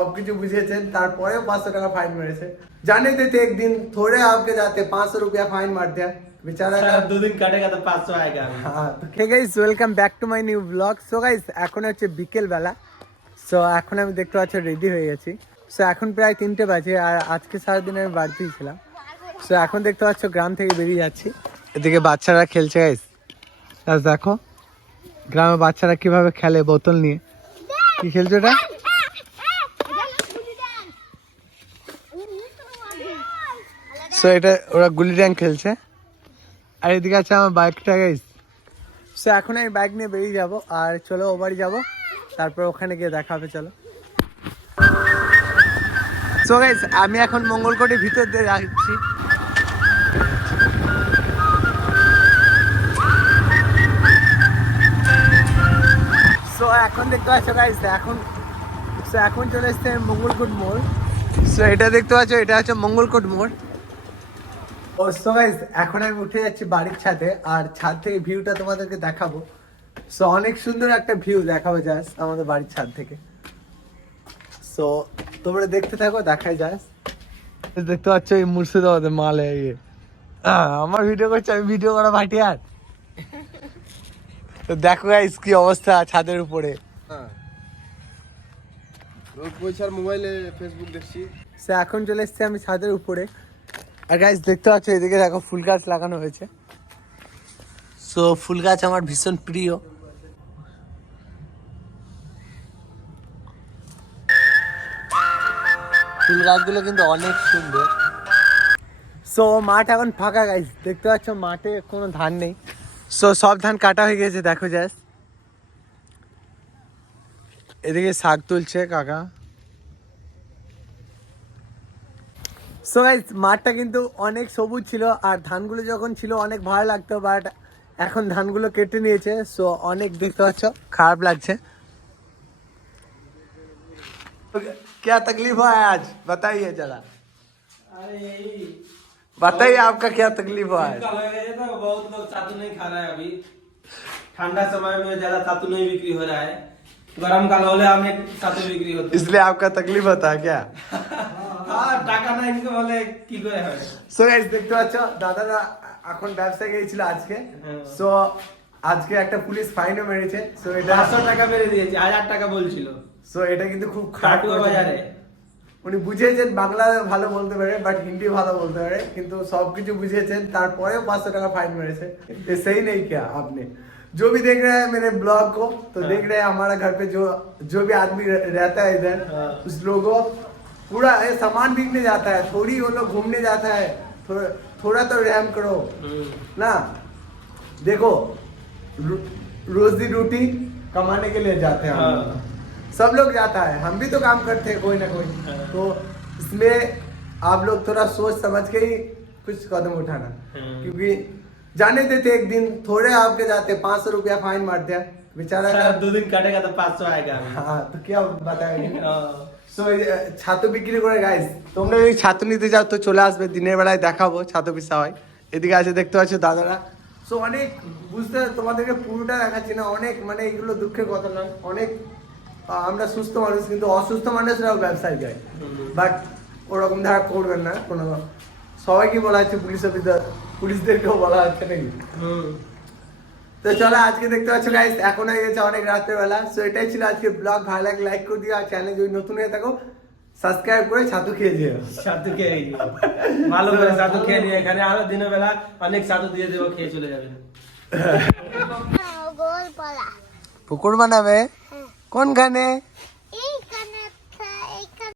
সবকিছু বুঝিয়েছেন, তারপরেও 500 টাকা फाइन মেরেছে। जाने देते एक दिन थोड़े आपके जाते 500 रुपया फाइन मार दिया बेचारा का। 2 दिन कटेगा तो 500 आएगा। हाँ तो hey guys welcome back to my new blog. So guys এখন হচ্ছে বিকেল বেলা। সো এখন আমি দেখতে পাচ্ছি রেডি হয়ে গেছি। সো এখন প্রায় 3টে বাজে আর আজকে সারাদিন আমি বাড়িতেই ছিলাম। সো এখন দেখতে পাচ্ছ গ্রাম থেকে বেরিয়ে যাচ্ছি। এদিকে বাচ্চারা খেলছে গাইস। আজ দেখো গ্রামে বাচ্চারা কিভাবে খেলে বোতল নিয়ে। কি খেলছে এটা? সো এটা ওরা গুলি ড্যাং খেলছে। আর এদিকে আছে আমার বাইকটা গাইস। সো এখন আমি বাইক নিয়ে বেরিয়ে যাব আর চলো ও বাড়ি যাবো, তারপর ওখানে গিয়ে দেখা হবে। চলো। সো গাইস আমি এখন মঙ্গলকোটের ভিতর দিয়ে যাচ্ছি। সো এখন দেখতে পাচ্ছ গাইস এখন চলে এসছে মঙ্গলকোট মোড়। সো এটা দেখতে পাচ্ছ এটা হচ্ছে মঙ্গলকোট মোড়। ও সো গাইস এখন আমি উঠে যাচ্ছি বাড়ির ছাদে আর ছাদ থেকে ভিউটা তোমাদেরকে দেখাবো। সো অনেক সুন্দর একটা ভিউ দেখাবো জাস্ট আমাদের বাড়ির ছাদ থেকে। সো তোমরা দেখতে থাকো, দেখাই জাস্ট। দেখতে পাচ্ছ এই মুর্শিদাবাদের মাল আমার ভিডিও করছে, আমি ভিডিও করা ভাটিয়ার। তো দেখো গাইস কি অবস্থা ছাদের উপরে। রোজ বইছার মোবাইলে ফেসবুক দেখছি। সো এখন চলে এসেছি আমি ছাদের উপরে আর গাইস দেখতে পাচ্ছ এদিকে দেখো ফুল গাছ লাগানো হয়েছে। সো ফুল গাছ আমার ভীষণ প্রিয়। ফুল গাছগুলো কিন্তু অনেক সুন্দর। সো মাঠ এখন ফাঁকা গাইস, দেখতে পাচ্ছ মাঠে কোনো ধান নেই। সো সব ধান কাটা হয়ে গেছে দেখো জাস্ট। এদিকে শাক তুলছে কাকা। সো গাইস মাঠটা কিন্তু অনেক সবুজ ছিল আর ধানগুলো যখন ছিল অনেক ভালো লাগতো, বাট এখন ধানগুলো কেটে নিয়েছে। সো অনেক দেখতে পাচ্ছ খারাপ লাগছে। क्या तकलीफ है आज बताइए जरा। अरे यही बताइए आपका क्या तकलीफ है आज। तो बहुत लोग सातू नहीं खा रहा है अभी। ठंडा समय में ज्यादा सातू नहीं बिक्री हो रहा है। गरम काल होले हमें सातू बिक्री होता है, इसलिए आपका तकलीफ होता है क्या? हाँ টাকা নাই ইনকাম হলে কি করে হবে। সো গাইস দেখতে পাচ্ছ দাদারা এখন ব্যবসায় গিয়েছিল আজকে। সো আজকে একটা পুলিশ ফাইনও মেরেছে। সো এটা 500 টাকা মেরে দিয়েছে, 1000 টাকা বলছিল। সো এটা কিন্তু খুব খারাপ টাটুয়া বাজারে। উনি বুঝিয়েছেন বাংলা ভালো বলতে পারে বাট হিন্দি ভালো বলতে পারে, কিন্তু সবকিছু বুঝিয়েছেন তারপরেও 500 টাকা फाइन मेरे से। ये सही नहीं किया आपने। जो भी देख रहे हैं मेरे ब्लॉग को तो देख रहे हैं हमारा घर पे जो भी आदमी रहता है इधर, उस लोगों पूरा सामान बिकने जाता है, थोड़ी वो लोग घूमने जाता है। थोड़ा तो रहम करो ना। देखो रोजी रोटी कमाने के लिए जाते हैं हम लोग। सब लोग जाता है, हम भी तो काम करते हैं कोई ना कोई। तो इसमें आप लोग थोड़ा सोच समझ के ही कुछ कदम उठाना, क्योंकि जाने देते एक दिन थोड़े आपके जाते 500 रुपया फाइन मार दिया बेचारा का। 2 दिन कटेगा तो 500 आएगा। हाँ तो क्या बताएंगे। সো ছাতু বিক্রি করে গাইস, তোমরা যদি ছাতু নিতে যাও তো চলে আসবে, দিনের বেলায় দেখাবো ছাতু পিসা হয়। এদিকে আছে দেখতে পাচ্ছ দাদারা। সো অনেক বুঝতে তোমাদেরকে পুরোটা দেখাচ্ছি না, অনেক মানে এগুলো দুঃখের কথা নয়। অনেক আমরা সুস্থ মানুষ কিন্তু অসুস্থ মানুষরাও ব্যবসায় যায়, বাট ওরকম ধারা করবেন না কোনো। সবাইকে বলা হচ্ছে পুলিশ অফিসার, পুলিশদেরকেও বলা হচ্ছে নাকি। তো চলো আজকে দেখতে পাচ্ছ গাইস এখন হয়ে গেছে অনেক রাতের বেলা। সো এটাই ছিল আজকে ব্লগ। ভালো লাগলে লাইক করে দিও আর চ্যানেল যদি নতুন হয়ে থাকো সাবস্ক্রাইব করে ছাতু খেয়ে যেও। সাতু খেয়ে ভালো করে সাতু খেয়ে নিয়ে এখানে আরো দিনের বেলা অনেক সাতু দিয়ে দেবো, খেয়ে চলে যাবেন। পুকুর বানাবে কোনখানে?